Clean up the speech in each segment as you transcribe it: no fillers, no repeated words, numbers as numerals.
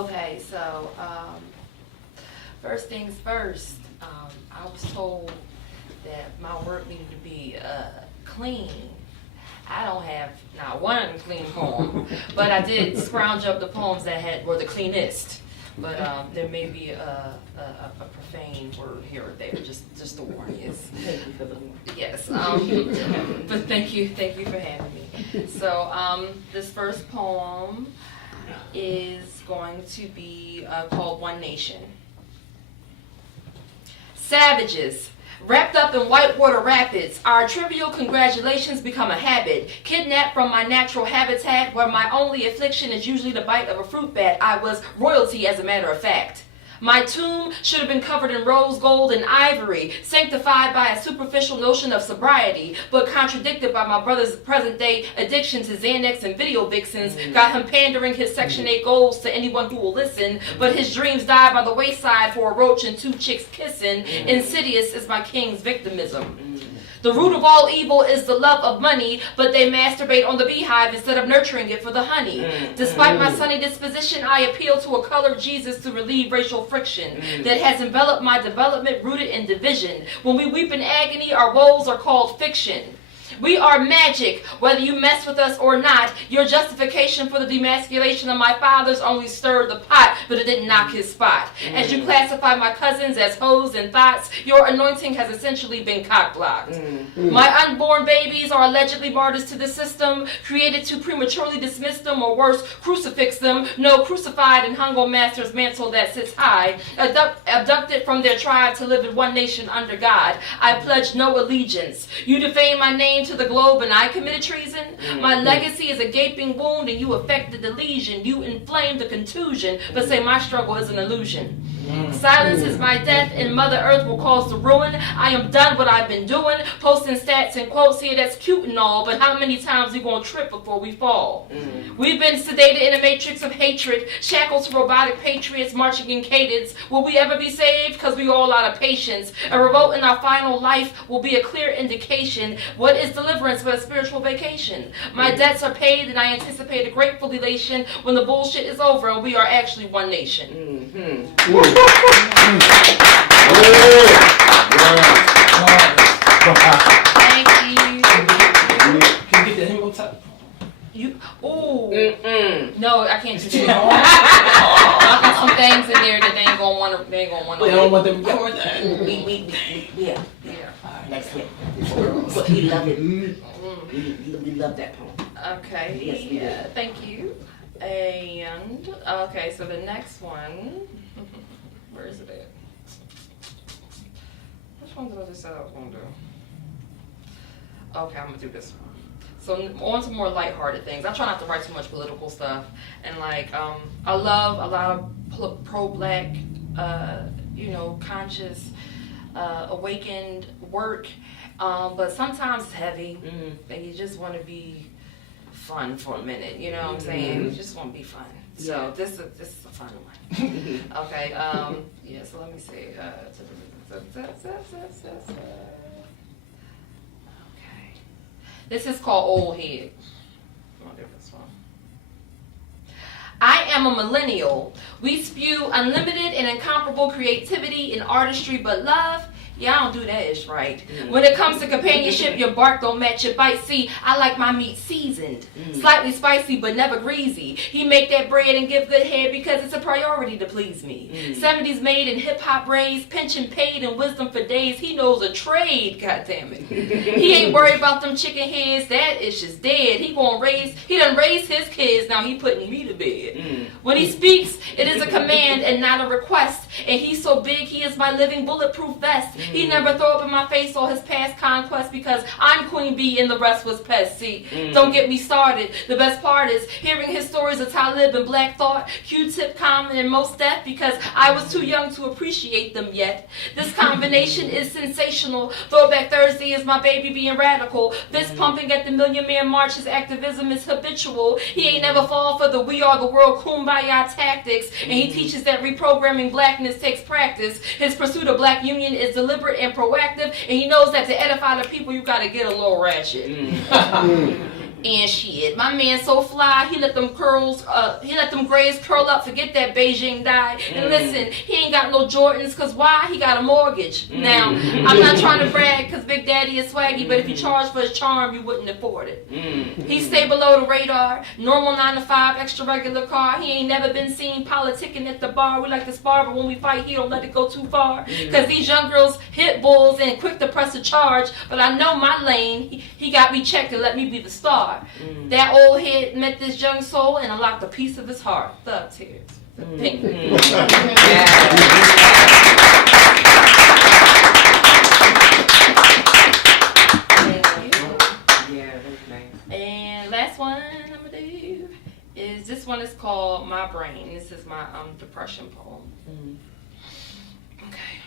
Okay, so first things first, I was told that my work needed to be clean. I don't have not one clean poem, but I did scrounge up the poems that were the cleanest. But there may be a profane word here or there, just to warn you. Thank you for the warning. Yes, but thank you for having me. So this first poem is going to be called One Nation. Savages, wrapped up in whitewater rapids, our trivial congratulations become a habit. Kidnapped from my natural habitat, where my only affliction is usually the bite of a fruit bat, I was royalty as a matter of fact. My tomb should have been covered in rose gold and ivory, sanctified by a superficial notion of sobriety, but contradicted by my brother's present-day addiction to Xanax and video vixens, got him pandering his Section 8 goals to anyone who will listen, but his dreams died by the wayside for a roach and two chicks kissing. Insidious is my king's victimism. The root of all evil is the love of money, but they masturbate on the beehive instead of nurturing it for the honey. Despite my sunny disposition, I appeal to a colored Jesus to relieve racial friction that has enveloped my development rooted in division. When we weep in agony, our woes are called fiction. We are magic, whether you mess with us or not. Your justification for the demasculation of my fathers only stirred the pot, but it didn't knock his spot. As you classify my cousins as hoes and thoughts, your anointing has essentially been cock-blocked. My unborn babies are allegedly martyrs to the system, created to prematurely dismiss them, or worse, crucifix them. No, crucified and hung on master's mantle that sits high, abducted from their tribe to live in one nation under God. I pledge no allegiance. You defame my name to the globe and I committed treason. My legacy is a gaping wound and you affected the lesion. You inflamed the contusion, but say my struggle is an illusion. Silence is my death and Mother Earth will cause the ruin. I am done what I've been doing, posting stats and quotes here, that's cute and all, but how many times we gonna trip before we fall? We've been sedated in a matrix of hatred, shackled to robotic patriots marching in cadence. Will we ever be saved? Cause we all out of patience. A revolt in our final life will be a clear indication. What is deliverance but a spiritual vacation? My debts are paid and I anticipate a grateful elation when the bullshit is over and we are actually one nation. Thank you. Can you get the hymn on top? No, I can't do that. I got some things in there that they ain't gonna want to. They don't want them to record that. Yeah. All right, next hit. But he loved it. We love that poem. Okay. Yes, we do. Thank you. And okay, so the next one. Where is it at? Which one did I just say I was gonna do? Okay, I'm gonna do this one. So on to more lighthearted things. I try not to write too much political stuff, and I love a lot of pro-black, conscious, awakened work, but sometimes it's heavy, and you just want to be fun for a minute. You know what I'm saying? You just want to be fun. So this is a fun one. Okay. So let me see. This is called Old Head. I'll do this one. I am a millennial. We spew unlimited and incomparable creativity and artistry, but love, yeah, I don't do that ish right. When it comes to companionship, your bark don't match your bite. See, I like my meat seasoned, slightly spicy but never greasy. He make that bread and give good head because it's a priority to please me. 70s made and hip hop raised, pension paid and wisdom for days. He knows a trade, goddammit. He ain't worried about them chicken heads. That ish is dead. He done raised his kids. Now he putting me to bed. When he speaks, it is a command and not a request. And he's so big, he is my living bulletproof vest. He never throw up in my face all his past conquests because I'm Queen Bee and the rest was pests. See, don't get me started. The best part is hearing his stories of Talib and Black Thought, Q-Tip, Common, and Most Def because I was too young to appreciate them yet. This combination is sensational. Throwback Thursday is my baby being radical. Fist pumping at the Million Man March, his activism is habitual. He ain't never fall for the we are the world kumbaya tactics. And he teaches that reprogramming blackness takes practice. His pursuit of black union is deliberate and proactive, and he knows that to edify the people, you gotta get a little ratchet. And shit, my man so fly, he let them grays curl up, forget that Beijing dye. And listen, he ain't got no Jordans, cause why? He got a mortgage. Now, I'm not trying to brag, cause Big Daddy is swaggy, but if you charge for his charm, you wouldn't afford it. He stay below the radar, normal 9 to 5, extra regular car. He ain't never been seen politicking at the bar. We like to spar, but when we fight, he don't let it go too far. Cause these young girls hit bulls and quick to press a charge, but I know my lane. He got me checked and let me be the star. That old head met this young soul and unlocked a piece of his heart. Thug tears. Thank you. And last one I'm gonna do is this one is called My Brain. This is my depression poem. Okay.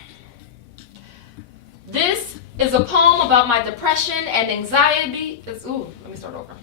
This is a poem about my depression and anxiety. Let me start over.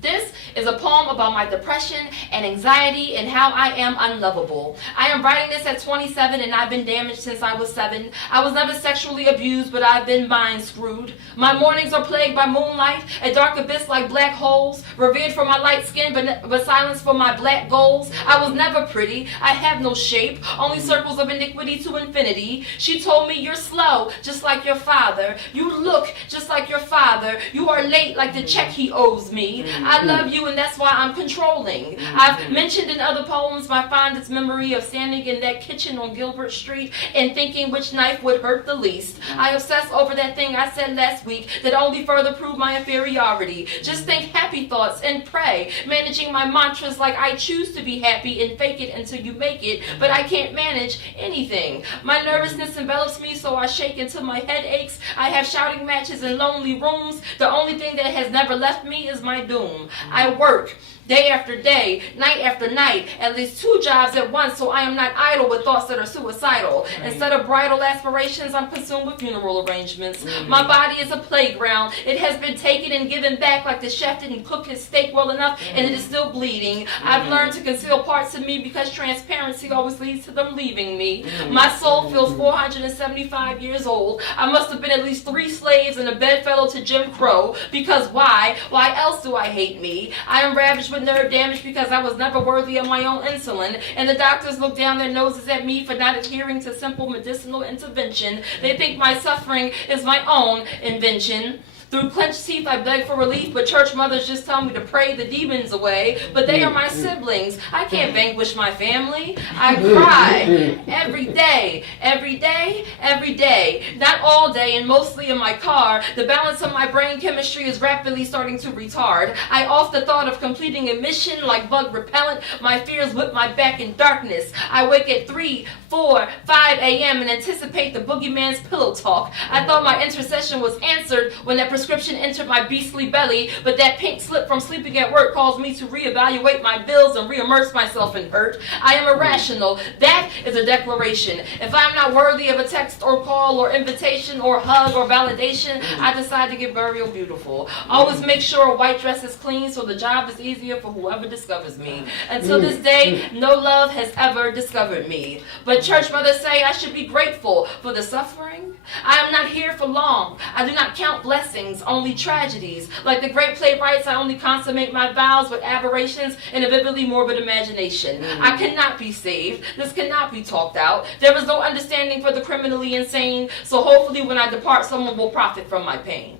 This is a poem about my depression and anxiety and how I am unlovable. I am writing this at 27 and I've been damaged since I was 7. I was never sexually abused, but I've been mind screwed. My mornings are plagued by moonlight, a dark abyss like black holes, revered for my light skin, but silenced for my black goals. I was never pretty. I have no shape, only circles of iniquity to infinity. She told me, you're slow, just like your father. You look just like your father. You are late like the check he owes me. I love you and that's why I'm controlling. I've mentioned in other poems my fondest memory of standing in that kitchen on Gilbert Street and thinking which knife would hurt the least. I obsess over that thing I said last week that only further proved my inferiority. Just think happy thoughts and pray, managing my mantras like I choose to be happy and fake it until you make it, but I can't manage anything. My nervousness envelops me so I shake until my head aches. I have shouting matches in lonely rooms. The only thing that has never left me is my doom. I work day after day, night after night, at least 2 jobs at once, so I am not idle with thoughts that are suicidal. Instead of bridal aspirations, I'm consumed with funeral arrangements. My body is a playground. It has been taken and given back like the chef didn't cook his steak well enough, and it is still bleeding. I've learned to conceal parts of me because transparency always leads to them leaving me. My soul feels 475 years old. I must have been at least 3 slaves and a bedfellow to Jim Crow, because why? Why else do I hate me? I am ravaged with nerve damage because I was never worthy of my own insulin, and the doctors look down their noses at me for not adhering to simple medicinal intervention. They think my suffering is my own invention. Through clenched teeth, I beg for relief, but church mothers just tell me to pray the demons away. But they are my siblings. I can't vanquish my family. I cry every day, every day, every day. Not all day, and mostly in my car. The balance of my brain chemistry is rapidly starting to retard. I off the thought of completing a mission like bug repellent. My fears whip my back in darkness. I wake at 3, 4, 5 a.m. and anticipate the boogeyman's pillow talk. I thought my intercession was answered when that prescription entered my beastly belly, but that pink slip from sleeping at work caused me to reevaluate my bills and re-immerse myself in hurt. I am irrational. That is a declaration. If I'm not worthy of a text or call or invitation or hug or validation, I decide to get burial beautiful. Always make sure a white dress is clean so the job is easier for whoever discovers me. Until this day, no love has ever discovered me. But church mothers say I should be grateful for the suffering. I am not here for long. I do not count blessings, only tragedies. Like the great playwrights, I only consummate my vows with aberrations and a vividly morbid imagination. I cannot be saved. This cannot be talked out. There is no understanding for the criminally insane, so hopefully when I depart, someone will profit from my pain.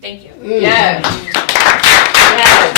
Thank you. Yes. Yes.